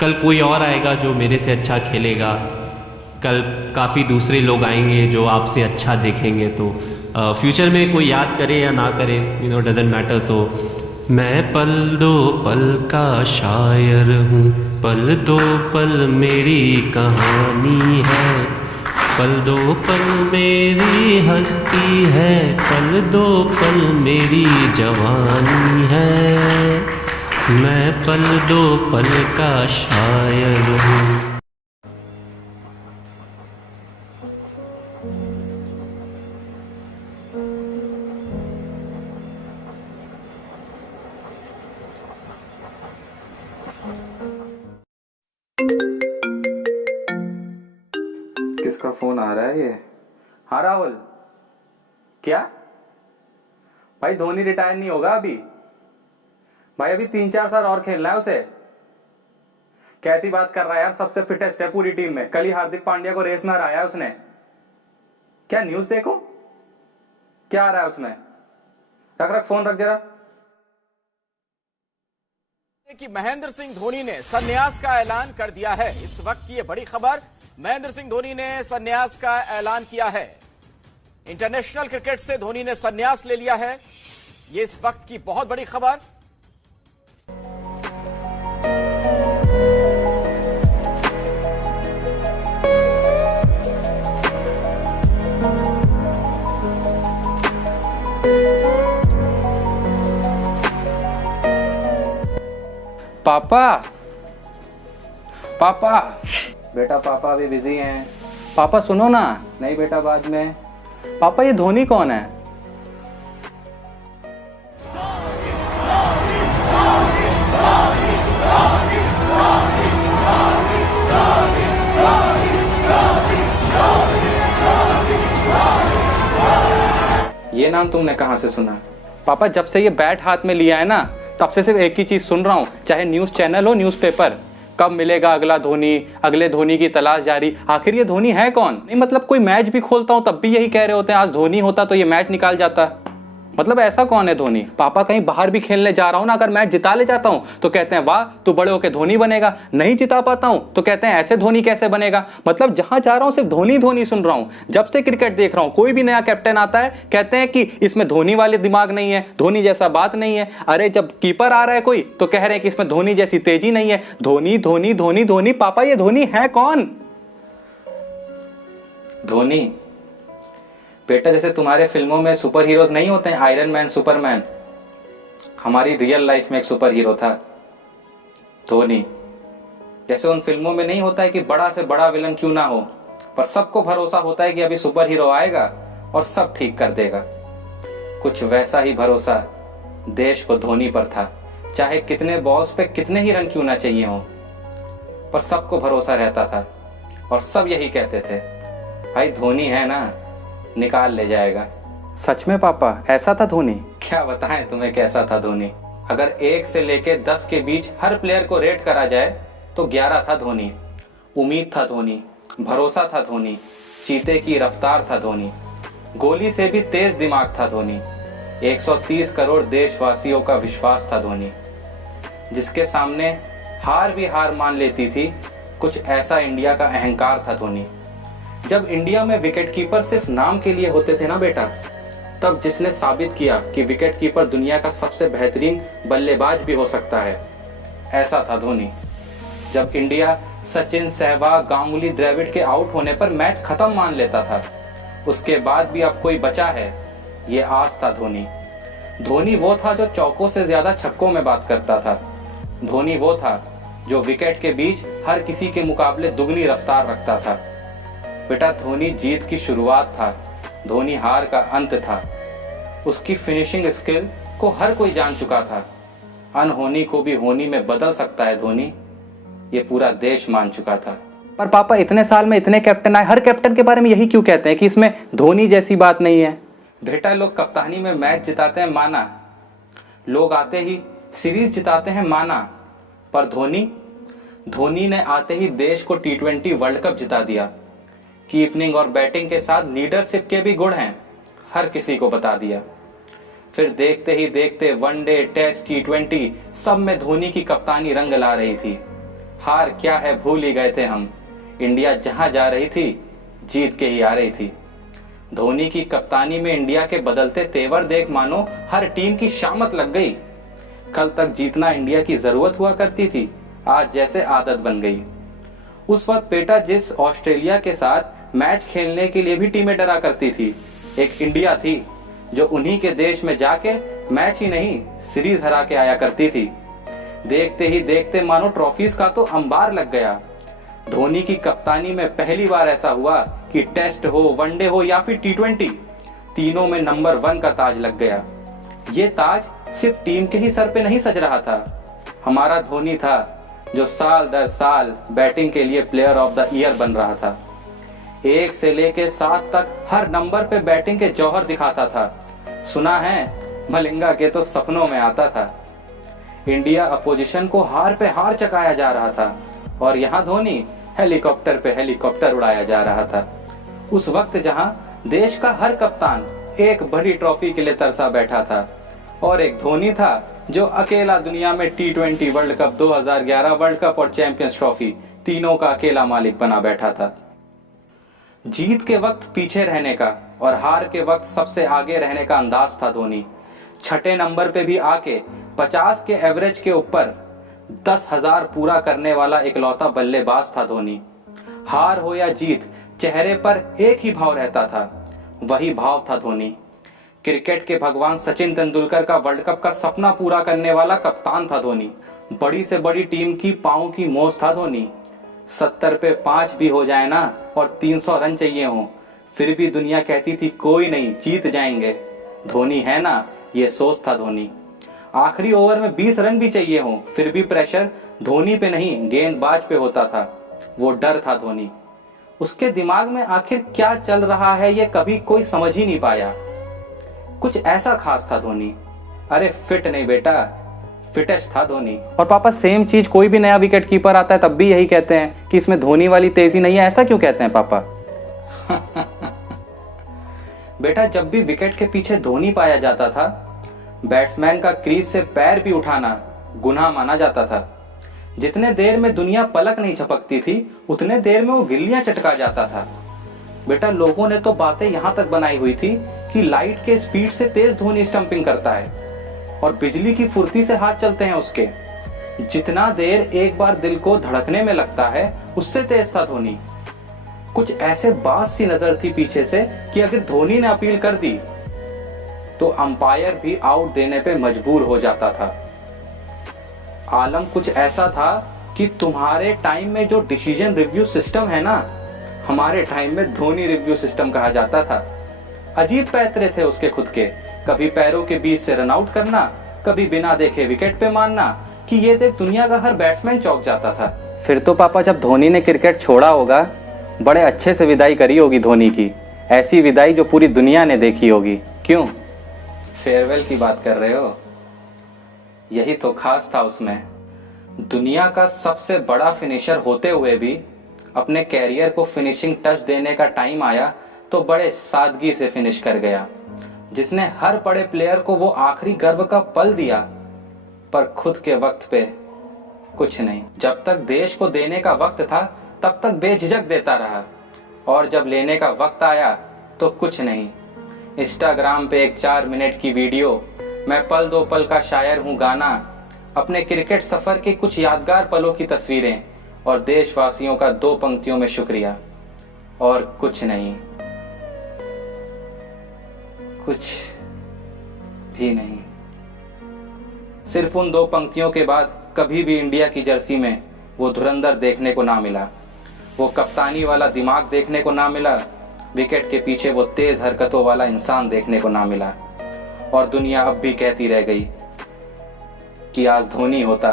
कल कोई और आएगा जो मेरे से अच्छा खेलेगा, कल काफ़ी दूसरे लोग आएंगे जो आपसे अच्छा देखेंगे। तो फ्यूचर में कोई याद करे या ना करे, डजेंट मैटर। तो मैं पल दो पल का शायर हूँ, पल दो पल मेरी कहानी है, पल दो पल मेरी हस्ती है, पल दो पल मेरी जवानी है, मैं पल दो पल का शायर हूँ। किसका फोन आ रहा है ये? हाँ राहुल, क्या भाई? धोनी रिटायर नहीं होगा अभी भाई, अभी 3-4 साल और खेलना है उसे। कैसी बात कर रहा है यार, सबसे फिटेस्ट है पूरी टीम में। कल ही हार्दिक पांड्या को रेस में हराया उसने। क्या न्यूज देखो, क्या आ रहा है उसमें? रख रख फोन, रख जरा। कि महेंद्र सिंह धोनी ने संन्यास का ऐलान कर दिया है। इस वक्त की ये बड़ी खबर, महेंद्र सिंह धोनी ने संन्यास का ऐलान किया है। इंटरनेशनल क्रिकेट से धोनी ने संन्यास ले लिया है। ये इस वक्त की बहुत बड़ी खबर। पापा, पापा, बेटा पापा अभी बिजी हैं। पापा सुनो ना। नहीं बेटा, बाद में। पापा ये धोनी कौन है? ये नाम तुमने कहां से सुना? पापा जब से ये बैट हाथ में लिया है ना, तब से सिर्फ एक ही चीज सुन रहा हूं, चाहे न्यूज चैनल हो, न्यूज़पेपर, कब मिलेगा अगला धोनी, अगले धोनी की तलाश जारी। आखिर ये धोनी है कौन? नहीं मतलब कोई मैच भी खोलता हूं तब भी यही कह रहे होते हैं, आज धोनी होता तो ये मैच निकाल जाता। मतलब ऐसा कौन है धोनी? पापा कहीं बाहर भी खेलने जा रहा हूं ना, अगर मैच जिता ले जाता हूं तो कहते हैं वाह तू बड़े होके धोनी बनेगा। नहीं जिता पाता हूं तो कहते हैं ऐसे धोनी कैसे बनेगा। मतलब जहां जा रहा हूं सिर्फ धोनी धोनी सुन रहा हूं। जब से क्रिकेट देख रहा हूं, कोई भी नया कैप्टन आता है कहते हैं कि इसमें धोनी वाले दिमाग नहीं है, धोनी जैसा बात नहीं है। अरे जब कीपर आ रहा है कोई तो कह रहे हैं कि इसमें धोनी जैसी तेजी नहीं है। धोनी धोनी धोनी धोनी। पापा ये धोनी है कौन? धोनी बेटा जैसे तुम्हारे फिल्मों में सुपर हीरोज नहीं होते हैं, आयरन मैन, सुपरमैन, हमारी रियल लाइफ में एक सुपर हीरो था धोनी। जैसे उन फिल्मों में नहीं होता है कि बड़ा से बड़ा विलन क्यों ना हो, पर सबको भरोसा होता है कि अभी सुपर हीरो आएगा और सब ठीक कर देगा। कुछ वैसा ही भरोसा देश को धोनी पर था। चाहे कितने बॉल्स पे कितने ही रन क्यों ना चाहिए हो, पर सबको भरोसा रहता था और सब यही कहते थे भाई धोनी है ना, निकाल ले जाएगा। सच में पापा ऐसा था धोनी? क्या बताएं तुम्हें कैसा था धोनी। अगर 1 से लेके 10 के बीच हर प्लेयर को रेट करा जाए तो 11 था धोनी। उम्मीद था धोनी, भरोसा था धोनी, चीते की रफ्तार था धोनी, गोली से भी तेज दिमाग था धोनी, 130 करोड़ देशवासियों का विश्वास था धोनी, जिसके सामने हार भी हार मान लेती थी। कुछ ऐसा इंडिया का अहंकार था धोनी। जब इंडिया में विकेट कीपर सिर्फ नाम के लिए होते थे ना बेटा, तब जिसने साबित किया कि विकेट कीपर दुनिया का सबसे बेहतरीन बल्लेबाज भी हो सकता है, ऐसा था धोनी। जब इंडिया सचिन, सहवाग, गांगुली, द्रविड़ के आउट होने पर मैच खत्म मान लेता था, उसके बाद भी अब कोई बचा है, ये आस था धोनी। धोनी वो था जो चौकों से ज्यादा छक्कों में बात करता था। धोनी वो था जो विकेट के बीच हर किसी के मुकाबले दुगनी रफ्तार रखता था। बेटा धोनी जीत की शुरुआत था, धोनी हार का अंत था। उसकी फिनिशिंग स्किल को हर कोई जान चुका था। अनहोनी को भी होनी में बदल सकता है धोनी, ये पूरा देश मान चुका था। पर पापा इतने साल में इतने कैप्टन आए, हर कैप्टन के बारे में यही क्यों कहते हैं कि इसमें धोनी जैसी बात नहीं है? बेटा लोग कप्तानी में मैच जिताते हैं माना, लोग आते ही सीरीज जिताते हैं माना, पर धोनी ने आते ही देश को T20 वर्ल्ड कप जिता दिया। कीपिंग और बैटिंग के साथ लीडरशिप के भी गुण हैं, हर किसी को बता दिया। फिर देखते ही देखते वनडे, टेस्ट, T20 सब में धोनी की कप्तानी रंग ला रही थी। हार क्या है भूल ही गए थे हम, इंडिया जहां जा रही थी जीत के ही आ रही थी। धोनी की कप्तानी में इंडिया के बदलते तेवर देख मानो हर टीम की शामत लग गई। कल तक जीतना इंडिया की जरूरत हुआ करती थी, आज जैसे आदत बन गई। उस वक्त बेटा जिस ऑस्ट्रेलिया के साथ मैच खेलने के लिए भी टीमें डरा करती थी, एक इंडिया थी जो उन्हीं के देश में जाके मैच ही नहीं सीरीज हरा के आया करती थी। देखते ही देखते मानो ट्रॉफीज का तो अंबार लग गया। धोनी की कप्तानी में पहली बार ऐसा हुआ कि टेस्ट हो, वनडे हो या फिर T20, तीनों में नंबर 1 का ताज लग गया। ये ताज सिर्फ टीम के ही सर पे नहीं सज रहा था, हमारा धोनी था जो साल दर साल बैटिंग के लिए प्लेयर ऑफ द ईयर बन रहा था। 1 से लेके 7 तक हर नंबर पे बैटिंग के जौहर दिखाता था। सुना है मलिंगा के तो सपनों में आता था। इंडिया अपोजिशन को हार पे हार चकाया जा रहा था और यहाँ धोनी हेलीकॉप्टर पे हेलीकॉप्टर उड़ाया जा रहा था। उस वक्त जहां देश का हर कप्तान एक बड़ी ट्रॉफी के लिए तरसा बैठा था और एक धोनी था जो अकेला दुनिया में T20 world cup, 2011 world cup और चैंपियंस ट्रॉफी तीनों का अकेला मालिक बना बैठा था। जीत के वक्त पीछे रहने का और हार के वक्त सबसे आगे रहने का अंदाज था धोनी। छठे नंबर पे भी आके 50 के एवरेज के ऊपर 10,000 पूरा करने वाला इकलौता बल्लेबाज था धोनी। हार हो या जीत, चेहरे पर एक ही भाव रहता था, वही भाव था धोनी। क्रिकेट के भगवान सचिन तेंदुलकर का वर्ल्ड कप का सपना पूरा करने वाला कप्तान था धोनी। बड़ी से बड़ी टीम की पांव की मोच था धोनी। 70 पे 5 भी हो जाए ना और 300 रन चाहिए हो, फिर भी दुनिया कहती थी कोई नहीं, जीत जाएंगे। धोनी है ना, ये सोच था धोनी। आखिरी ओवर में 20 रन भी चाहिए हो, फिर भी प्रेशर धोनी पे नहीं गेंदबाज पे होता था। वो डर था धोनी। उसके दिमाग में आखिर क्या चल रहा है ये कभी कोई समझ ही नहीं पाया। कुछ ऐसा खास था धोनी। अरे फिट नहीं बेटा, फिटेस्ट था धोनी। और पापा सेम चीज कोई भी नया विकेट कीपर आता है तब भी यही कहते हैं कि इसमें धोनी वाली तेजी नहीं है, ऐसा क्यों कहते हैं पापा? बेटा जब भी विकेट के पीछे धोनी पाया जाता था, बैट्समैन का क्रीज से पैर भी उठाना गुनाह माना जाता था। जितने देर में दुनिया पलक नहीं झपकती थी, उतने देर में वो गिल्लियां चटका जाता था। बेटा लोगों ने तो बातें यहां तक बनाई हुई थी कि लाइट के स्पीड से तेज धोनी स्टंपिंग करता है और बिजली की फुर्ती से हाथ चलते हैं उसके। जितना देर एक बार दिल को धड़कने में लगता है, उससे तेज था धोनी। कुछ ऐसे बात सी नजर थी पीछे से कि अगर धोनी ने अपील कर दी तो अंपायर भी आउट देने पे मजबूर हो जाता था। आलम कुछ ऐसा था कि तुम्हारे टाइम में जो डिसीजन रिव्यू सिस्टम है ना, हमारे टाइम में धोनी रिव्यू सिस्टम कहा जाता था। अजीब पैतरे थे उसके खुद के, कभी पैरों के बीच से रन आउट करना, कभी बिना देखे विकेट पे मारना कि ये देख दुनिया का हर बैट्समैन चौंक जाता था। फिर तो पापा जब धोनी ने क्रिकेट छोड़ा होगा, बड़े अच्छे से विदाई करी होगी धोनी की, ऐसी विदाई जो पूरी दुनिया ने देखी होगी। क्यों फेयरवेल की बात कर रहे हो? यही तो खास था उसमें। दुनिया का सबसे बड़ा फिनिशर होते हुए भी अपने कैरियर को फिनिशिंग टच देने का टाइम आया तो बड़े सादगी से फिनिश कर गया। जिसने हर बड़े प्लेयर को वो आखिरी गर्व का पल दिया, पर खुद के वक्त पे कुछ नहीं। जब तक देश को देने का वक्त था तब तक बेझिझक देता रहा, और जब लेने का वक्त आया तो कुछ नहीं। इंस्टाग्राम पे एक 4 मिनट की वीडियो, मैं पल दो पल का शायर हूँ गाना, अपने क्रिकेट सफर के कुछ यादगार पलों की तस्वीरें और देशवासियों का 2 पंक्तियों में शुक्रिया, और कुछ नहीं, कुछ भी नहीं। सिर्फ उन 2 पंक्तियों के बाद कभी भी इंडिया की जर्सी में वो धुरंधर देखने को ना मिला, वो कप्तानी वाला दिमाग देखने को ना मिला, विकेट के पीछे वो तेज हरकतों वाला इंसान देखने को ना मिला। और दुनिया अब भी कहती रह गई कि आज धोनी होता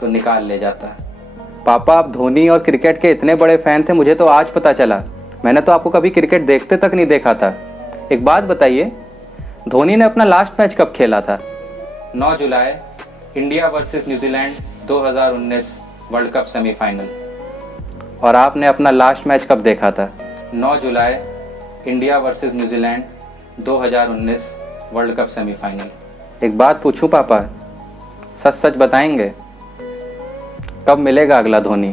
तो निकाल ले जाता। पापा आप धोनी और क्रिकेट के इतने बड़े फैन थे, मुझे तो आज पता चला। मैंने तो आपको कभी क्रिकेट देखते तक नहीं देखा था। एक बात बताइए, धोनी ने अपना लास्ट मैच कब खेला था? 9 जुलाई इंडिया वर्सेस न्यूजीलैंड 2019 वर्ल्ड कप सेमीफाइनल। और आपने अपना लास्ट मैच कब देखा था? 9 जुलाई इंडिया वर्सेस न्यूजीलैंड 2019 वर्ल्ड कप सेमीफाइनल। एक बात पूछूं पापा, सच सच बताएंगे, कब मिलेगा अगला धोनी?